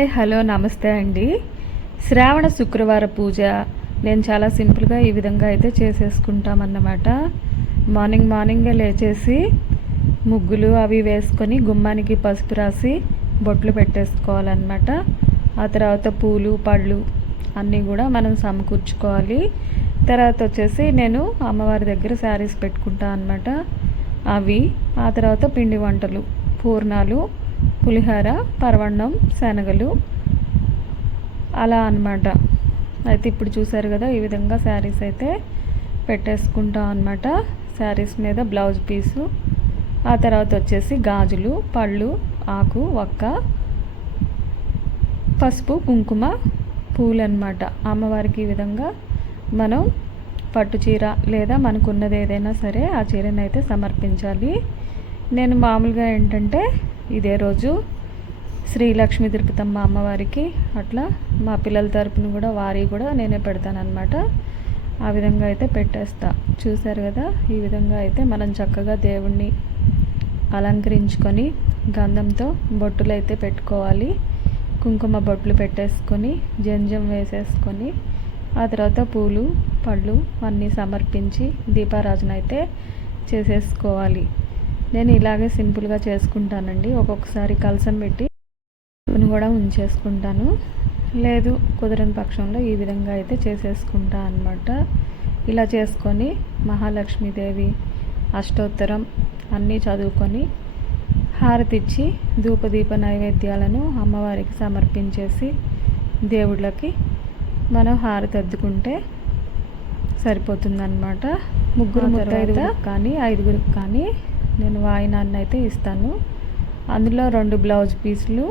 Hi hello నమస్తే అండి. శ్రావణ శుక్రవార పూజ. నేను చాలా సింపుల్గా ఈ విధంగా అయితే చేసేసుకుంటామన్నమాట. మార్నింగ్ మార్నింగే లేచేసి ముగ్గులు అవి వేసుకొని గుమ్మానికి పసుపు రాసి బొట్లు పెట్టేసుకోవాలన్నమాట. ఆ తర్వాత పూలు పళ్ళు అన్నీ కూడా మనం సమకూర్చుకోవాలి. తర్వాత వచ్చేసి నేను అమ్మవారి దగ్గర శారీస్ పెట్టుకుంటా అనమాట అవి ఆ తర్వాత పిండి వంటలు పూర్ణాలు పులిహోర పరవన్నం శనగలు. అలా అనమాట అయితే ఇప్పుడు చూసారు కదా ఈ విధంగా శారీస్ అయితే పెట్టేసుకుంటాం అనమాట శారీస్ మీద బ్లౌజ్ పీసు. ఆ తర్వాత వచ్చేసి గాజులు పళ్ళు ఆకు ఒక్క పసుపు కుంకుమ పూలు అనమాట అమ్మవారికి ఈ విధంగా మనం పట్టు చీర లేదా మనకున్నది ఏదైనా సరే ఆ చీరను అయితే సమర్పించాలి. నేను మామూలుగా ఏంటంటే ఇదే రోజు శ్రీలక్ష్మి తిరుపతమ్మ అమ్మవారికి అట్లా మా పిల్లల తరపున కూడా వారి కూడా నేనే పెడతానమాట ఆ విధంగా అయితే పెట్టేస్తా. చూశారు కదా? ఈ విధంగా అయితే మనం చక్కగా దేవుణ్ణి అలంకరించుకొని గంధంతో బొట్టులు అయితే పెట్టుకోవాలి. కుంకుమ బొట్లు పెట్టేసుకొని జంజం వేసేసుకొని ఆ తర్వాత పూలు పళ్ళు అన్నీ సమర్పించి దీపారాజన అయితే చేసేసుకోవాలి. నేను ఇలాగే సింపుల్గా చేసుకుంటానండి. ఒక్కొక్కసారి కలసం పెట్టి కూడా ఉంచేసుకుంటాను. లేదు కుదరని పక్షంలో ఈ విధంగా అయితే చేసేసుకుంటా అనమాట ఇలా చేసుకొని మహాలక్ష్మీదేవి అష్టోత్తరం అన్నీ చదువుకొని హారతిచ్చి ధూపదీప నైవేద్యాలను అమ్మవారికి సమర్పించేసి దేవుళ్ళకి మనం హారతి అద్దుకుంటే సరిపోతుందన్నమాట. ముగ్గురు ముత్తైదుగురు కానీ ఐదుగురికి కానీ నేను వాయినాన్ని అయితే ఇస్తాను. అందులో రెండు బ్లౌజ్ పీసులు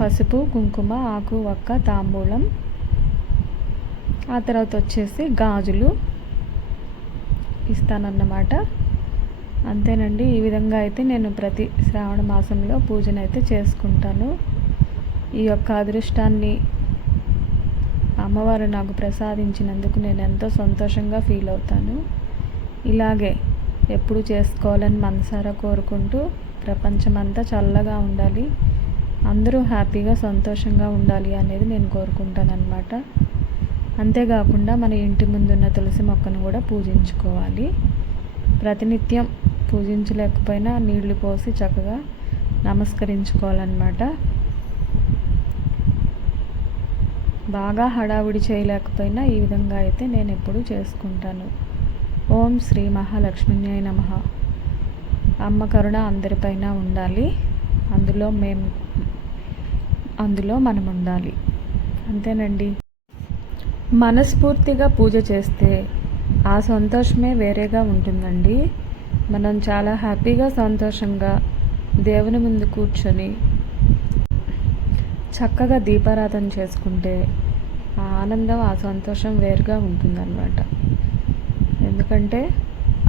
పసుపు కుంకుమ ఆకు ఒక్క తాంబూలం. ఆ తర్వాత వచ్చేసి గాజులు ఇస్తానన్నమాట. అంతేనండి ఈ విధంగా అయితే నేను ప్రతి శ్రావణ మాసంలో పూజనైతే చేసుకుంటాను. ఈ యొక్క అదృష్టాన్ని అమ్మవారు నాకు ప్రసాదించినందుకు నేను ఎంతో సంతోషంగా ఫీల్ అవుతాను. ఇలాగే ఎప్పుడు చేసుకోవాలని మనసారా కోరుకుంటూ ప్రపంచమంతా చల్లగా ఉండాలి. అందరూ హ్యాపీగా సంతోషంగా ఉండాలి అనేది నేను కోరుకుంటాను అనమాట అంతేకాకుండా మన ఇంటి ముందున్న తులసి మొక్కను కూడా పూజించుకోవాలి. ప్రతినిత్యం పూజించలేకపోయినా నీళ్ళు పోసి చక్కగా నమస్కరించుకోవాలన్నమాట. బాగా హడావుడి చేయలేకపోయినా ఈ విధంగా అయితే నేను ఎప్పుడూ చేసుకుంటాను. ఓం శ్రీ మహాలక్ష్మి నమ. అమ్మ కరుణ అందరిపైన ఉండాలి. అందులో మేము అందులో మనం ఉండాలి. అంతేనండి. మనస్ఫూర్తిగా పూజ చేస్తే ఆ సంతోషమే వేరేగా ఉంటుందండి. మనం చాలా హ్యాపీగా సంతోషంగా దేవుని ముందు కూర్చొని చక్కగా దీపారాధన చేసుకుంటే ఆ ఆనందం ఆ సంతోషం వేరుగా ఉంటుందన్నమాట. ఎందుకంటే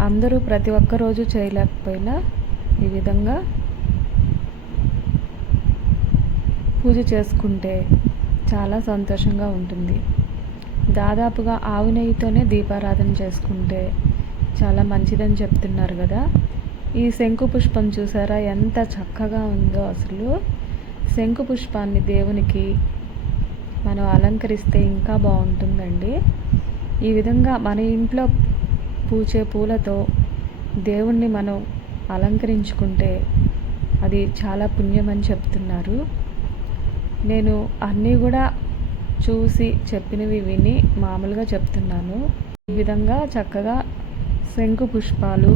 అందరూ ప్రతి ఒక్క రోజు చేయలేకపోయినా ఈ విధంగా పూజ చేసుకుంటే చాలా సంతోషంగా ఉంటుంది. దాదాపుగా ఆవు నెయ్యితోనే దీపారాధన చేసుకుంటే చాలా మంచిదని చెప్తున్నారు కదా. ఈ శంకు పుష్పం చూసారా? ఎంత చక్కగా ఉందో అసలు. శంకు పుష్పాన్ని దేవునికి మనం అలంకరిస్తే ఇంకా బాగుంటుందండి. ఈ విధంగా మన ఇంట్లో పూచే పూలతో దేవుణ్ణి మనం అలంకరించుకుంటే అది చాలా పుణ్యం అని చెప్తున్నారు. నేను అన్నీ కూడా చూసి చెప్పినవి విని మామూలుగా చెప్తున్నాను. ఈ విధంగా చక్కగా శంకు పుష్పాలు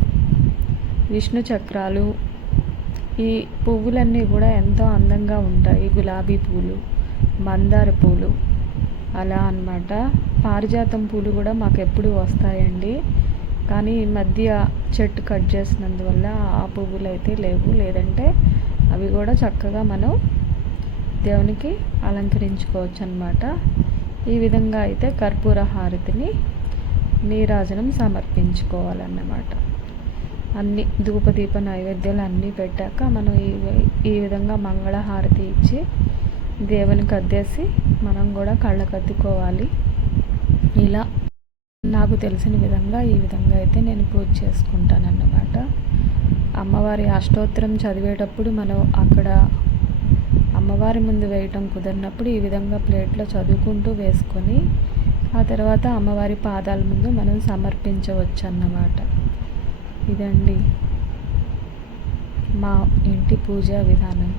విష్ణు చక్రాలు ఈ పువ్వులన్నీ కూడా ఎంతో అందంగా ఉంటాయి. గులాబీ పూలు మందార పూలు అలా అనమాట పారిజాతం పూలు కూడా మాకు ఎప్పుడు వస్తాయండి. కానీ ఈ మధ్య చెట్టు కట్ చేసినందువల్ల ఆ పువ్వులు అయితే లేవు. లేదంటే అవి కూడా చక్కగా మనం దేవునికి అలంకరించుకోవచ్చు అనమాట ఈ విధంగా అయితే కర్పూర హారతిని నీరాజనం సమర్పించుకోవాలన్నమాట. అన్ని ధూపదీప నైవేద్యాలు అన్నీ పెట్టాక మనం ఈ ఈ విధంగా మంగళహారతి ఇచ్చి దేవునికి అద్దేసి మనం కూడా కళ్ళకద్దుకోవాలి ఇలా నాకు తెలిసిన విధంగా ఈ విధంగా అయితే నేను పూజ చేసుకుంటానన్నమాట. అమ్మవారి అష్టోత్తరం చదివేటప్పుడు మనం అక్కడ అమ్మవారి ముందు వేయటం కుదిరినప్పుడు ఈ విధంగా ప్లేట్లో చదువుకుంటూ వేసుకొని ఆ తర్వాత అమ్మవారి పాదాల ముందు మనం సమర్పించవచ్చు అన్నమాట ఇదండి మా ఇంటి పూజా విధానం.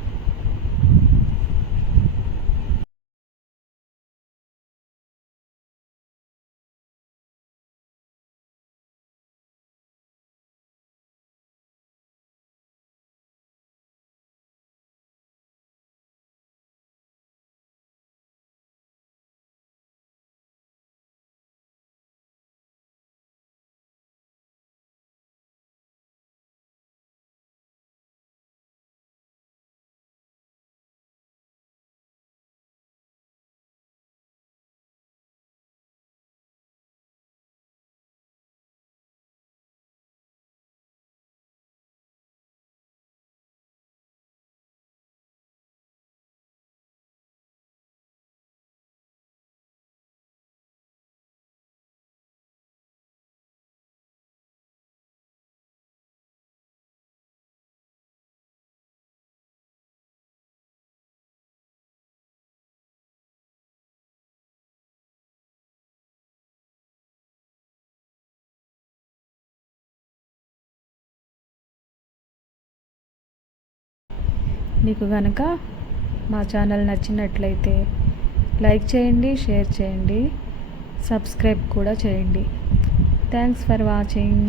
మీకు కనుక మా ఛానల్ నచ్చినట్లయితే లైక్ చేయండి షేర్ చేయండి సబ్స్క్రైబ్ కూడా చేయండి. Thanks for watching